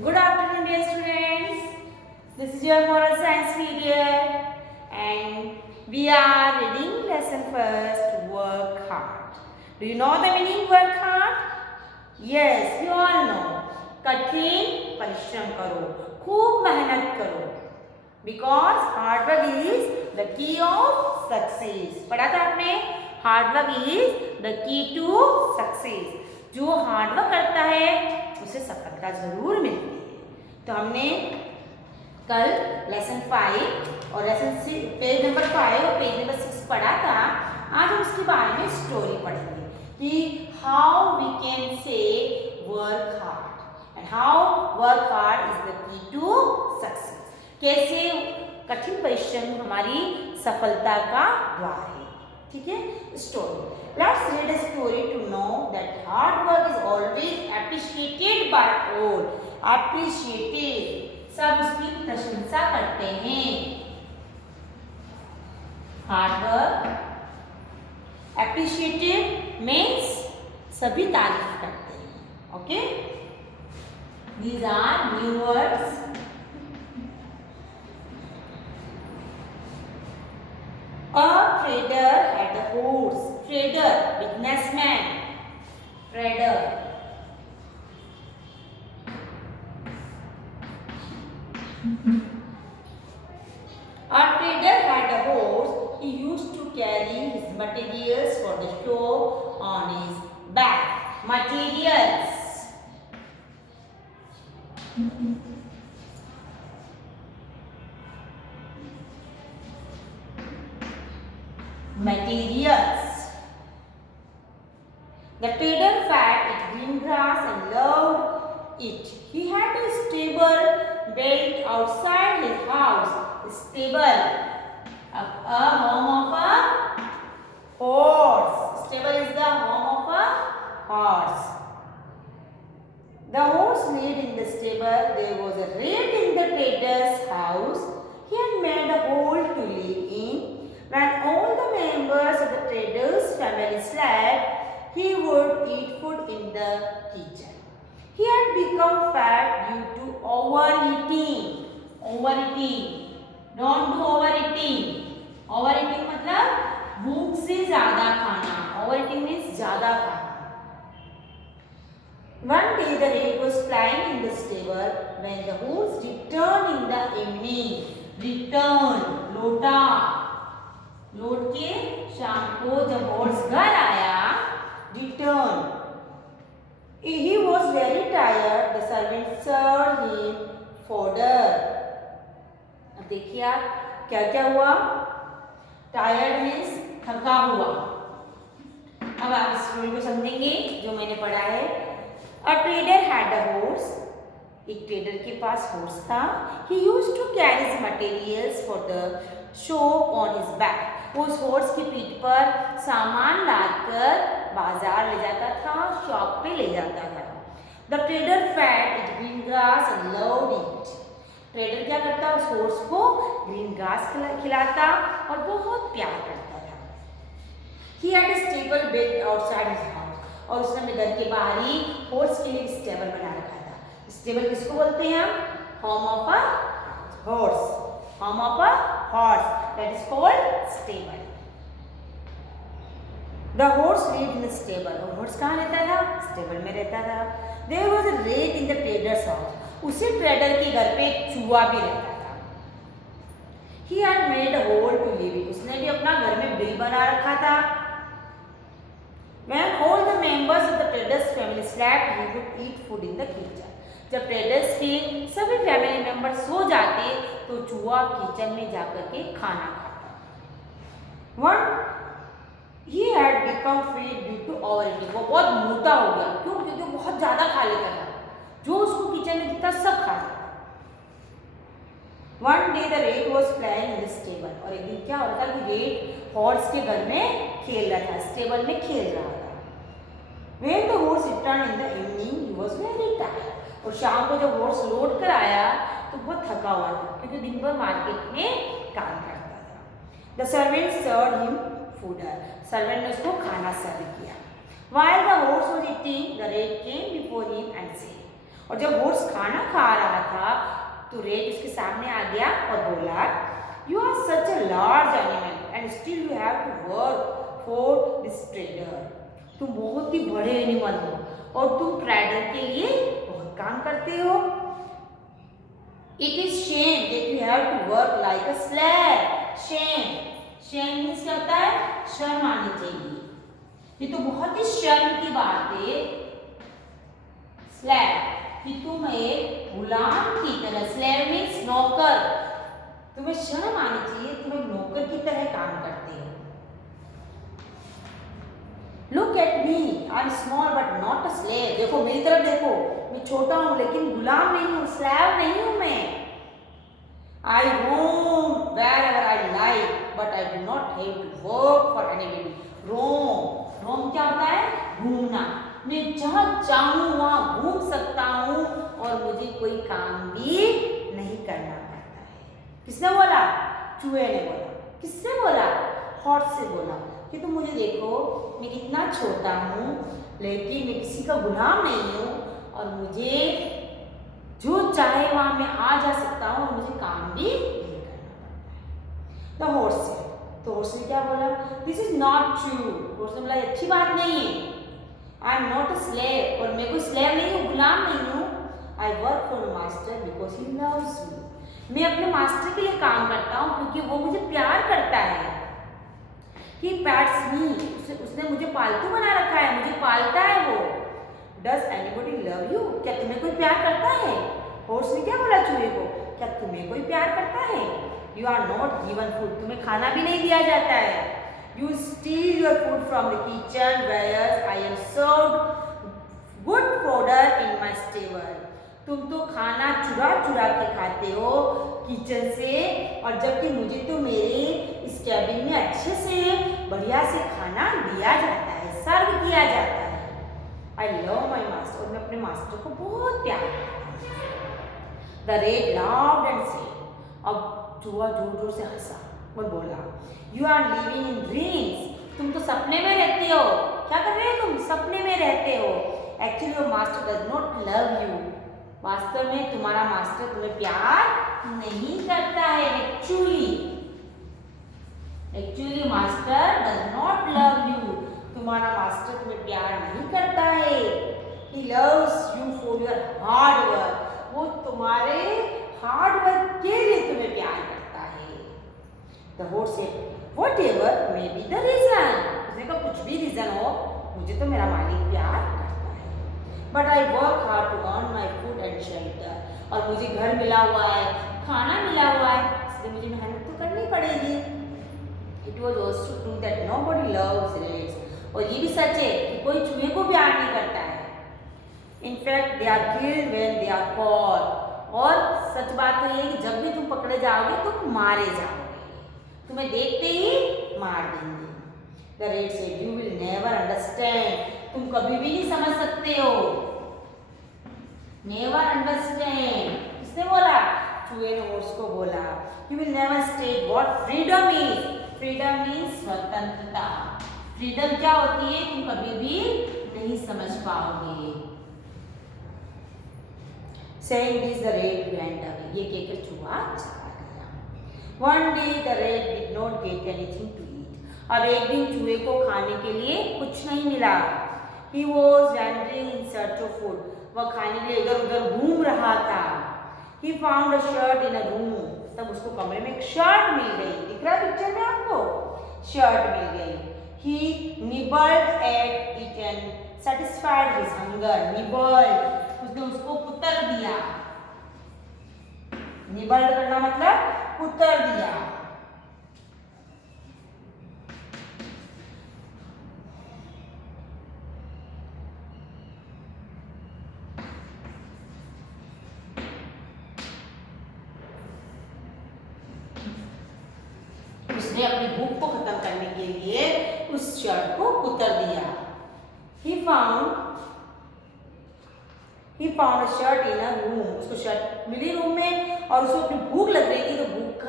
Good afternoon, dear students. This is your moral science period, and we are reading lesson first. Work hard. Do you know the meaning work hard? Yes, you all know. कठिन परिश्रम करो, खूब मेहनत करो. Because hard work is the key of success. पढ़ा था आपने? Hard work is the key to success. जो हार्ड वर्क करता है उसे सफलता जरूर मिलती है. तो हमने कल लेसन 5 और लेसन 6 पेज नंबर 5 और पेज नंबर 6 पढ़ा था. आज हम उसके बारे में स्टोरी पढ़ेंगे कि how we can say work hard and how work hard is the key to success. कैसे कठिन परिश्रम हमारी सफलता का द्वार है. ठीक है. Story. Let's read a story to know that hard work is always appreciated by all. Appreciated. सब उसकी प्रशंसा करते हैं. Hard work appreciated means सभी तारीफ करते हैं. Okay? These are new words. A trader had a horse. Trader, businessman. Trader. A trader had a horse. He used to carry his materials for the show on his back. Materials. Materials. The trader fed it green grass and loved it. He had a stable built outside his house. Stable, a home of a horse. Stable is the home of a horse. The horse laid in the stable. There was a rat in the trader's house. He had made a hole to live in. When all the members of the trader's family slept, he would eat food in the kitchen. He had become fat due to overeating. Overeating. Don't do overeating. Overeating मतलब भूख से ज्यादा खाना. Overeating means ज्यादा खाना. One day the rat was flying in the stable when the horse returned in the evening. Return, लौटा. लौट के शाम को जब हॉर्स घर आया, return. He was very tired. The servant served him fodder. अब देखिए आप क्या क्या हुआ. Tired means थका हुआ. अब आप इस स्टोरी को समझेंगे जो मैंने पढ़ा है. A trader had a horse. एक ट्रेडर के पास हॉर्स था. He used to carry his materials for the show on his back. वो उस हॉर्स की पीठ पर सामान लादकर बाजार ले जाता था, शॉप पे ले जाता था. The trader fed it green grass and loved it. Trader क्या करता, उस हॉर्स को ग्रीन घास खिलाता और बहुत प्यार करता था. He had a stable built outside his house. और उसने अपने घर के बाहर ही हॉर्स के लिए स्टेबल बना रखा था. स्टेबल किसको बोलते हैं हम? Home of a horse. Home of a horse, that is called stable. The horse lived in the stable. और horse कहाँ रहता था? Stable में रहता था. There was a rat in the trader's house. उसी ट्रेडर के घर पे एक चूहा भी रहता था. He had made a hole to live in. उसने भी अपना घर में बिल बना रखा था. When all the members of the trader's family slept, he would eat food in the kitchen. जब ट्रेडर्स के सभी फैमिली मेंबर सो जाते तो चूहा किचन में जाकर के खाना खाता. One, he had become fat due to overeating. वो बहुत मोटा हो गया. क्यों? क्योंकि वो बहुत ज्यादा खा लेता था. जो उसको किचन में दिखता सब खा लेता. One day the rat was playing in the stable. और एक दिन क्या हो रहा था कि रेट हॉर्स के घर में खेल रहा था, स्टेबल में खेल रहा था. When the horse returned in the evening, he was very tired. और शाम को जब हॉर्स लौट कर आया तो बहुत थका हुआ था क्योंकि दिन भर मार्केट में काम करता था. The servant served him food. Servant ने उसको खाना सर्व किया. While the horse was eating, the rat came before him and said, और जब हॉर्स खाना खा रहा था तो रेड उसके सामने आ गया और बोला, you are such a large animal and still you have to work for this trader. तुम बहुत ही बड़े एनिमल हो और तुम ट्रेडर के लिए बहुत काम करते हो। It is shame that you have to work like a slave. Shame, shame means क्या होता है? शर्म आनी चाहिए। ये तो बहुत ही शर्म की बात है स्लेव, कि तुम एक गुलाम की तरह, स्लेव मीन्स नौकर, तुम्हें शर्म आनी चाहिए, तुम एक नौकर की तरह काम करते हो। Look at me, I am small but not a slave. देखो मेरी तरफ देखो, मैं छोटा हूं लेकिन गुलाम नहीं हूं, स्लेव नहीं हूं मैं। आई रोम wherever I like, but I do not have to work for anybody. रोम, रोम क्या होता है? घूमना। मैं जहाँ चाहूँ वहाँ घूम सकता हूँ और मुझे कोई काम भी नहीं करना पड़ता है। किसने बोला? चूहे ने बोला। किससे बोला? हॉर्स से बोला कि तुम मुझे देखो, मैं कितना छोटा हूँ लेकिन मैं किसी का गुलाम नहीं हूँ और मुझे जो चाहे वहाँ मैं आ जा सकता हूँ और मुझे काम भी नहीं करना पड़ता है। द हॉर्स से, तो हॉर्स ने क्या बोला? This is not true. Horse ने बोला अच्छी बात नहीं है। I am not a slave, और मैं कोई स्लेव नहीं हूँ, गुलाम नहीं हूँ। I work for my master because he loves me. मैं अपने मास्टर के लिए काम करता हूँ क्योंकि वो मुझे प्यार करता है। ही पैट्स मी, उसने मुझे पालतू बना रखा है, मुझे पालता है वो। डज एनीबडी लव यू, क्या तुम्हें कोई प्यार करता है? हॉर्स ने क्या बोला चूहे को? क्या तुम्हें कोई प्यार करता है? You are not given food, तुम्हें खाना भी नहीं दिया जाता है। You steal your food from the kitchen where I am served good fodder in my stable. तुम तो खाना चुरा चुरा के खाते हो किचन से, और जबकि मुझे तो मेरे इस कैबिन में अच्छे से बढ़िया से खाना दिया जाता है, सर्व किया जाता है। आई लव माई मास्टर, और मैं अपने मास्टर को बहुत प्यार करता हूँ। The rat laughed and said, अब चूहा जोर जोर से हंसा और बोला, you are living in dreams, तुम तो सपने में रहते हो। क्या कर रहे हो तुम? सपने में रहते हो। Actually your master does not love you, वास्तव में तुम्हारा मास्टर तुम्हें प्यार नहीं करता है। Actually master does not love you, तुम्हारा मास्टर तुम्हें प्यार नहीं करता है। He loves you for your hard work, वो तुम्हारे हार्ड वर्क के लिए तुम्हें प्यार करता है। The horse said, whatever may be the reason, उसने कहा कुछ भी रीजन हो, मुझे तो मेरा मालिक प्यार करता है। But I work hard to earn my food and shelter, और मुझे घर मिला हुआ है, खाना मिला हुआ है, इसलिए मुझे मेहनत तो करनी पड़ेगी। It was also true that nobody loves rats, और ये भी सच है कि कोई चूहे को प्यार नहीं करता है। In fact, they are killed when they are caught, और सच बात तो ये है कि जब भी तुम पकड़े जाओगे तुम मारे जाओगे, तुम्हें देखते ही मार देंगे। The rat said, you will never understand, तुम कभी भी नहीं समझ सकते हो। Never understand, किसने बोला? चूहे ने हॉर्स को बोला। You will never state what freedom is, freedom means स्वतंत्रता। फ्रीडम क्या होती है तुम कभी भी नहीं समझ पाओगे। Saying this, the rat went away, ये कहकर चूहा चला गया। One day the rat did not get anything to eat, अब एक दिन चूहे को खाने के लिए कुछ नहीं मिला। He was wandering in search of food, वह खाने के लिए इधर उधर घूम रहा था। He found a shirt in a room, तब उसको कमरे में एक शर्ट मिल गई। दिख रहा है पिक्चर में आपको? शर्ट मिल गई। He nibbled at it and satisfied his hunger. Nibbled, उसने उसको कुतर दिया। Nibbled करना मतलब कुतर दिया। उसने अपनी भूख को खत्म करने के लिए उस शर्ट को कुतर दिया। He found a shirt in a room, उसको शर्ट मिली रूम में, और उसको अपनी भूख लग रही थी तो भूख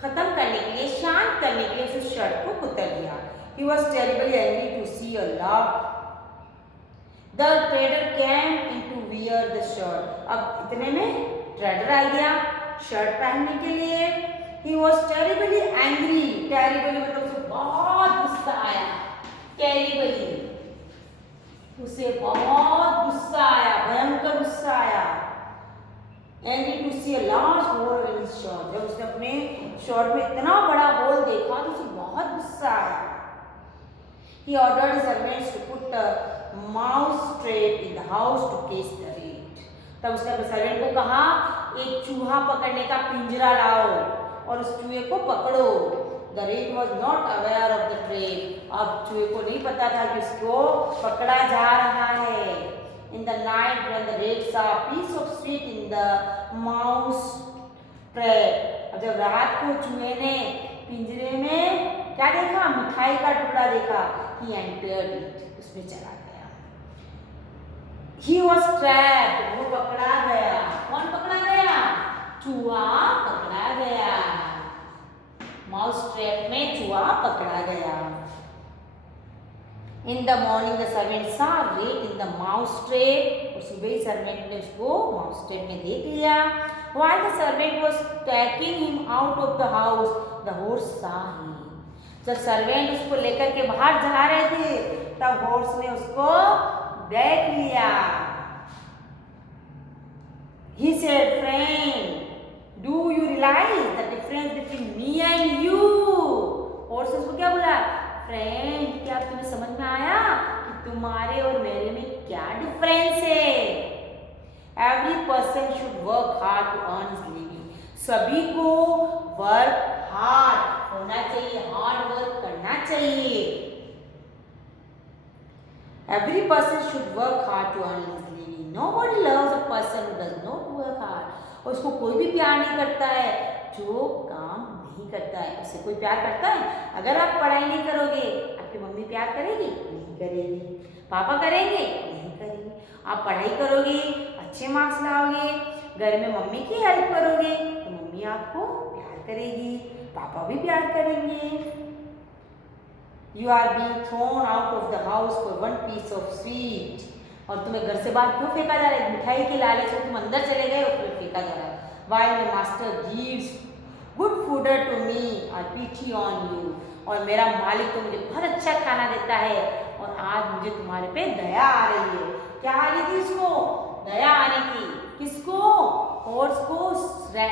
खत्म करने के लिए, शांत करने के लिए उस शर्ट को कुतर दिया। He was terribly angry to see a the trader came in to wear the shirt. अब इतने में ट्रेडर आ गया शर्ट पहनने के लिए। He was terribly angry. Terribly मतलब उसे बहुत गुस्सा आया। टेरिबली उसे बहुत गुस्सा आया, भयंकर गुस्सा आया। Angry to see a large hole in his shirt. जब उसने अपने शर्ट में इतना बड़ा होल देखा तो उसे बहुत गुस्सा आया। He ordered his servants to put a mouse trap in the house to catch the rat. तब उसने अपने सर्वेंट को कहा एक चूहा पकड़ने का पिंजरा लाओ और उस चूहे को पकड़ो। The rat was not aware of the trap. अब चूहे को नहीं पता था कि उसको पकड़ा जा रहा है। In the night when the rat saw a piece of sweet in the mouse trap. अब जब रात को चूहे ने पिंजरे में क्या देखा? मिठाई का टुकड़ा देखा। He entered it. उसमें चला गया। He was trapped. वो पकड़ा गया। कौन पकड़ा गया? चूहा पकड़ा गया। माउस ट्रैप में चूहा पकड़ा गया। In the morning the servant saw rat in the mouse trap. और सुबह ही सर्वेंट ने उसको माउस ट्रैप में देख लिया। While the servant was taking him out of the house, the horse saw him. जब सर्वेंट उसको लेकर के बाहर जा रहे थे तब हॉर्स ने उसको देख लिया। He said, "Friend, do you realize the difference between me and you?" Horse ने उसको क्या बोला? फ्रेंड, क्या तुम्हें समझ में आया कि तुम्हारे और मेरे में क्या डिफरेंस है? Every person should work hard to earn his living. सभी को वर्क हार्ड होना चाहिए, हार्ड वर्क करना चाहिए। Every person should work hard to earn his living. Nobody loves a person who does not work hard. और उसको कोई भी प्यार नहीं करता है जो काम नहीं करता है। उससे कोई प्यार करता है? अगर आप पढ़ाई नहीं करोगे आपकी मम्मी प्यार करेगी? नहीं करेगी। पापा करेंगे? नहीं करेंगे। आप पढ़ाई करोगे, अच्छे मार्क्स लाओगे, घर में मम्मी की हेल्प करोगे तो मम्मी आपको प्यार करेगी, पापा भी प्यार करेंगे। You are being thrown out of the house for one piece of sweet. और तुम्हें घर से बाहर क्यों फेंका जा रहा है? मिठाई के लालच में तुम अंदर चले गए और तुम्हें फेंका जा रहा है। While my master gives good food to me, I pity on you. और मेरा मालिक तो मुझे बहुत अच्छा खाना देता है और आज मुझे तुम्हारे पे दया आ रही है। क्या आ रही थी उसको? दया आ रही थी। किसको? हॉर्स को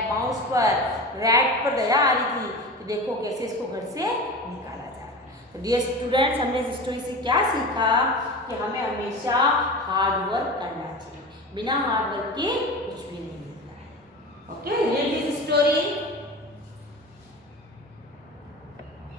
माउस पर, रैट पर दया आ रही थी। तो देखो कैसे इसको घर से निकाला जा रहा है। तो डियर स्टूडेंट्स, हमने इस स्टोरी से क्या सीखा कि हमें हमेशा हार्ड वर्क करना चाहिए। बिना हार्ड वर्क के कुछ भी नहीं।